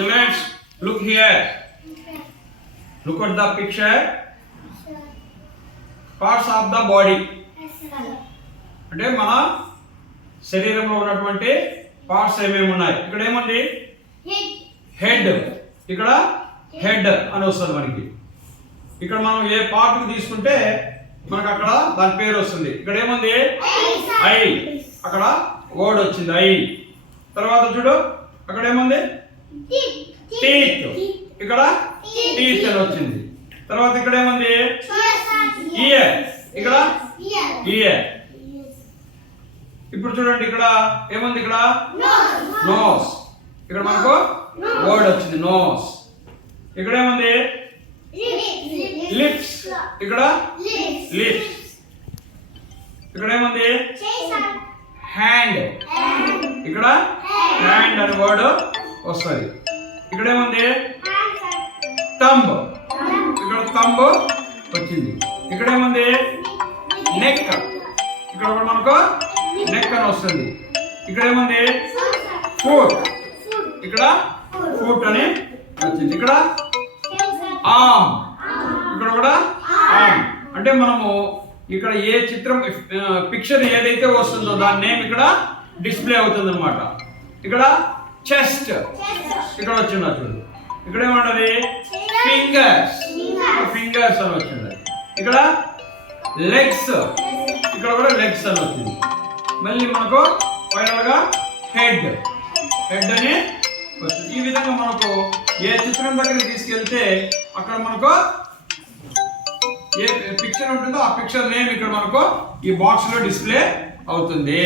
Children, look here. Look at the picture. Parts of the body. అంటే మన శరీరంలో ఉన్నటువంటి పార్ట్స్ ఏమేమి ఉన్నాయి. ఇక్కడ ఏముంది? హెడ్. ఇక్కడ హెడ్ అని వస్తుంది మనకి. ఇక్కడ మనం ఏ పార్ట్ తీసుకుంటే మనకు అక్కడ దాని పేరు వస్తుంది. ఇక్కడ ఏముంది? ఐ. అక్కడ వర్డ్ వచ్చింది ఐ. తర్వాత చూడు అక్కడ ఏముంది? టీత్. ఇక్కడ టీత్ అని వచ్చింది. తర్వాత ఇక్కడ ఏముంది? ఇయర్. ఇక్కడ ఇయర్. ఇప్పుడు చూడండి ఇక్కడ ఏముంది? ఇక్కడ నోస్. ఇక్కడ మనకు వర్డ్ వచ్చింది నోస్. ఇక్కడ ఏముంది? లిప్స్. ఇక్కడ లిప్స్. ఇక్కడ ఏముంది? హ్యాండ్. ఇక్కడ హ్యాండ్ అనే వర్డ్ వస్తుంది. ఇక్కడ ఏముంది? థంబ్. ఇక్కడ థంబ్ వచ్చింది. ఇక్కడ ఏముంది? నెక్. ఇక్కడ కూడా మనకు నెక్ అని వస్తుంది. ఇక్కడ ఏముంది? ఫుట్. ఇక్కడ ఫుట్ అని వచ్చింది. ఇక్కడ ఆర్మ్. ఇక్కడ కూడా ఆర్మ్. అంటే మనము ఇక్కడ ఏ చిత్రం పిక్చర్ ఏదైతే వస్తుందో దాని నేమ్ ఇక్కడ డిస్ప్లే అవుతుంది అనమాట. ఇక్కడ చెస్ట్. ఇక్కడ వచ్చింది చూడు. ఇక్కడ ఏమంటది? ఫింగర్స్. ఫింగర్స్ అని వచ్చింది. ఇక్కడ లెగ్స్. ఇక్కడ కూడా లెగ్స్ అని వచ్చింది. మళ్ళీ మనకు ఫైనల్ గా హెడ్. హెడ్ అని వచ్చింది. ఈ విధంగా మనకు ఏ చిత్రం దగ్గరికి తీసుకెళ్తే అక్కడ మనకు ఏ పిక్చర్ ఉంటుందో ఆ పిక్చర్ నేమ్ ఇక్కడ మనకు ఈ బాక్స్ లో డిస్ప్లే అవుతుంది.